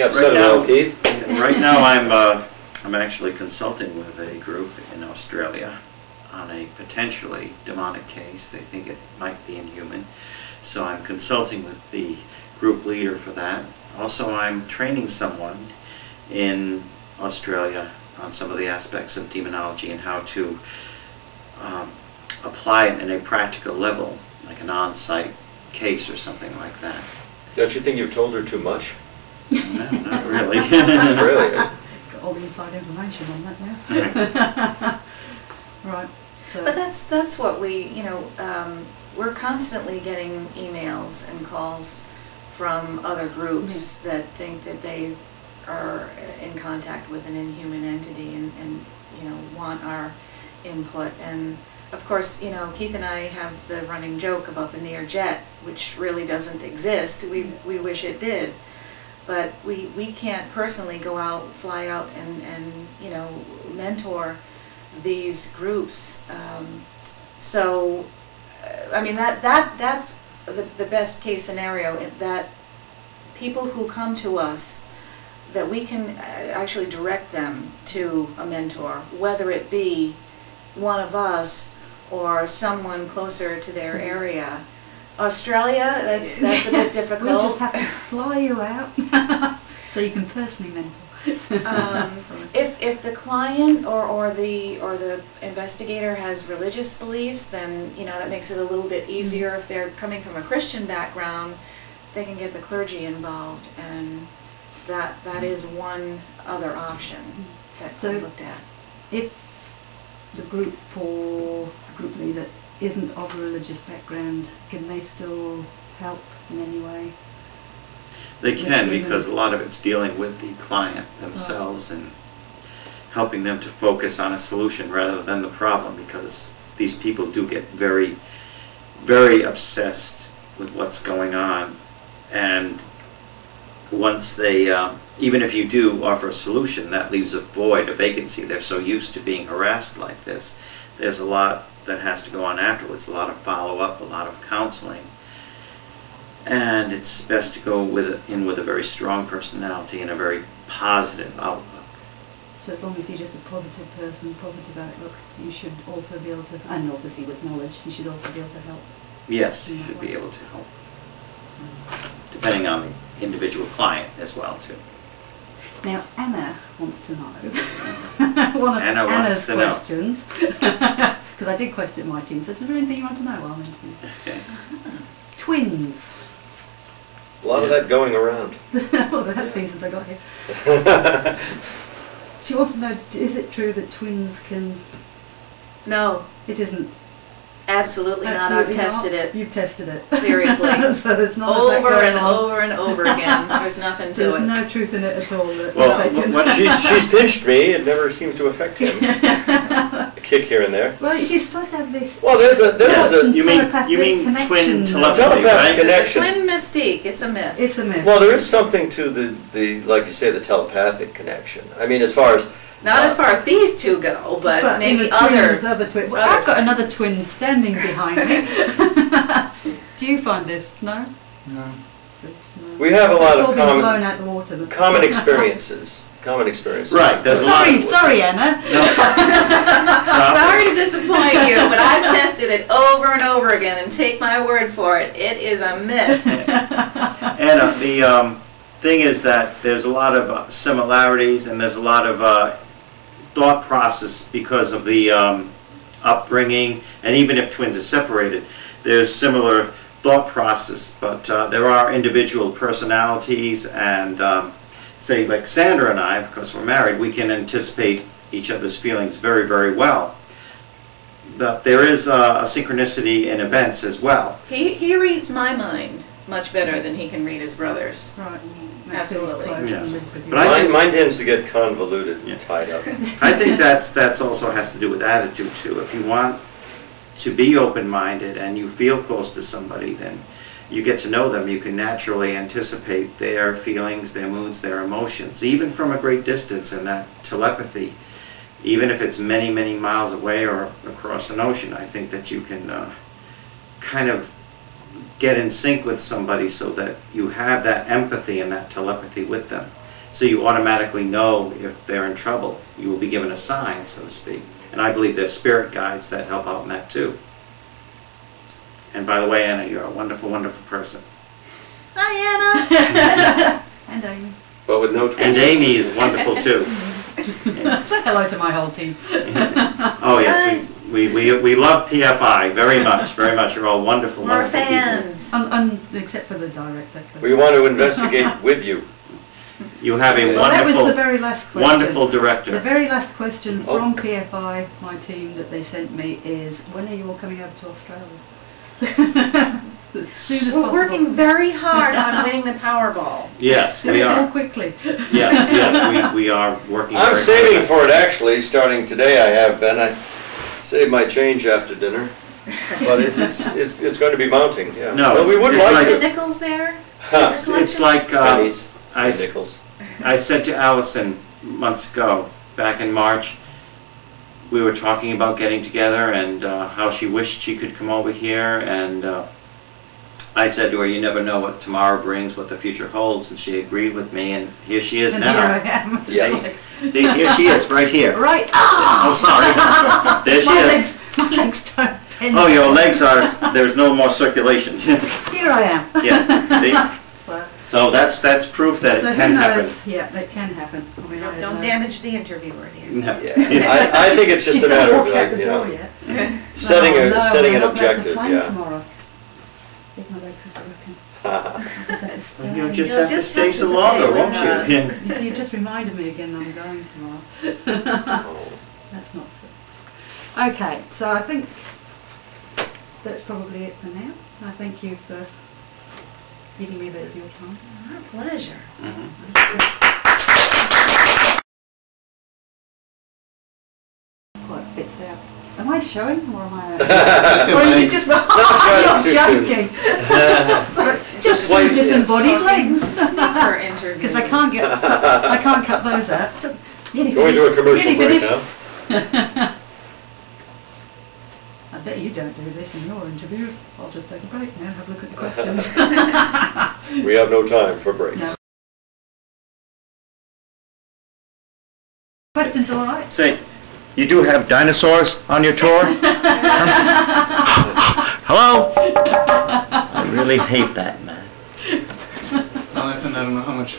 got set it all, Keith. Right now I'm actually consulting with a group in Australia on a potentially demonic case. They think it might be inhuman. So I'm consulting with the group leader for that. Also, I'm training someone in Australia on some of the aspects of demonology and how to apply it in a practical level, like an on-site case or something like that. Don't you think you've told her too much? No, not really. Not really. Got all the inside information on that now. Right. So. But that's what we, we're constantly getting emails and calls from other groups that think that they are in contact with an inhuman entity and want our input. And of course, Keith and I have the running joke about the near jet, which really doesn't exist. We wish it did. But we can't personally go out, fly out and mentor these groups. So, I mean, that's the best case scenario, that people who come to us, that we can actually direct them to a mentor, whether it be one of us or someone closer to their area. Australia, that's a bit difficult. We'll just have to fly you out so you can personally mentor. If the client or the investigator has religious beliefs, then that makes it a little bit easier. If they're coming from a Christian background, they can get the clergy involved, and that is one other option that's looked at. If the group or the group leader isn't of a religious background, can they still help in any way? They can, because a lot of it's dealing with the client themselves and helping them to focus on a solution rather than the problem, because these people do get very, very obsessed with what's going on. And once they, even if you do offer a solution, that leaves a void, a vacancy. They're so used to being harassed like this. There's a lot that has to go on afterwards, a lot of follow-up, a lot of counseling. And it's best to go in with a very strong personality and a very positive outlook. So as long as you're just a positive person, positive outlook, you should also be able to, and obviously with knowledge, you should also be able to help. Yes, you should be able to help. Depending on the individual client as well, too. Now, Anna wants to know one of Anna's questions, because I did question my team, so is there anything you want to know while I'm interviewing? Okay. Twins. There's a lot of that going around. Well, there has been since I got here. She wants to know, is it true that twins can... No. It isn't. Absolutely not. I've tested it. You've tested it. Seriously. So there's not over and over and over again. There's nothing to There's it. no truth in it at all. Well, she's pinched me. It never seems to affect him. A kick here and there. Well, she's supposed to have this. Well, there's a. You mean twin telepathy, telepathic connection. The twin mystique. It's a myth. It's a myth. Well, there is something to the like you say, the telepathic connection. I mean, as far as. Not as far as these two go, but maybe other twins. Well, I've got another twins. twin standing behind me. Do you find this? No? No. We have a lot it's of all been blown out the water. common experiences. Common experiences. Right. There's Sorry, Anna. I'm sorry to disappoint you, but I've tested it over and over again, and take my word for it, it is a myth. Anna, the thing is that there's a lot of similarities, and there's a lot of thought process because of the upbringing, and even if twins are separated, there's similar thought process, but there are individual personalities, and say like Sandra and I, because we're married, we can anticipate each other's feelings very, very well. But there is a synchronicity in events as well. He reads my mind much better than he can read his brother's. Right. Absolutely. Yeah. But mine tends to get convoluted and tied up. I think that's also has to do with attitude too. If you want to be open-minded and you feel close to somebody, then you get to know them. You can naturally anticipate their feelings, their moods, their emotions, even from a great distance. And that telepathy, even if it's many, many miles away or across an ocean, I think that you can kind of get in sync with somebody so that you have that empathy and that telepathy with them. so you automatically know if they're in trouble. You will be given a sign, so to speak. And I believe there's spirit guides that help out in that too. And by the way, Anna, you're a wonderful, wonderful person. Hi, Anna. And Amy. But with no twins. And Amy is wonderful too. Say hello to my whole team. Oh yes, we love PFI very much, very much. You're all wonderful, We're wonderful fans. Except for the director. We want to investigate with you. people. You have a Well, that was the wonderful, very last question. wonderful The director. very last question Oh. from PFI, my team, that they sent me is, when are you all coming over to Australia? As soon as We're possible. working very hard on winning the Powerball. Yes, Do we it more are. quickly. Yes, we are working. I'm very saving hard. for it actually, starting today I have been. I saved my change after dinner. But it's going to be mounting, yeah. No, Well, we would it's like like- Is to. it nickels there? Huh. It's like Pennies I and s- nickels. I said to Allison months ago, back in March, we were talking about getting together and how she wished she could come over here, and I said to her, you never know what tomorrow brings, what the future holds, and she agreed with me, and here she is And now. here I am. Yes. See, here she is, right here. Right. Oh, sorry. There she My is. legs, my legs don't. Oh, your legs are, there's no more circulation. Here I am. Yes, see? So, So that's proof that so it who can happen. knows? Yeah, it can happen. I mean, I Don't know. damage the interviewer, dear. No. Yeah, I think it's just She's a not matter of walked out like, the you door know, yet. setting No, a no, setting an we're not making the objective, plane yeah. tomorrow. I think my legs are broken. I just have to stay. Well, you'll just You'll have to just stay have to some stay longer, with won't us. you? You see, you just reminded me again that I'm going tomorrow. Oh. That's not so. Okay, so I think that's probably it for now. I thank you for giving me a bit of your time. Our pleasure. Mhm. Quite bits out. Am I showing or am I? Just or are you legs. just? it's too You're soon. joking. Sorry, Just just wait, two yes. disembodied legs. Sneaker interview. Because I can't cut those out. Nearly Going to a finished. commercial Nearly break finished. now. I bet you don't do this in your interviews. I'll just take a break now and have a look at the questions. We have no time for breaks. No. Questions all right? Say, you do have dinosaurs on your tour? Hello? I really hate that, man. Now listen, I don't know how much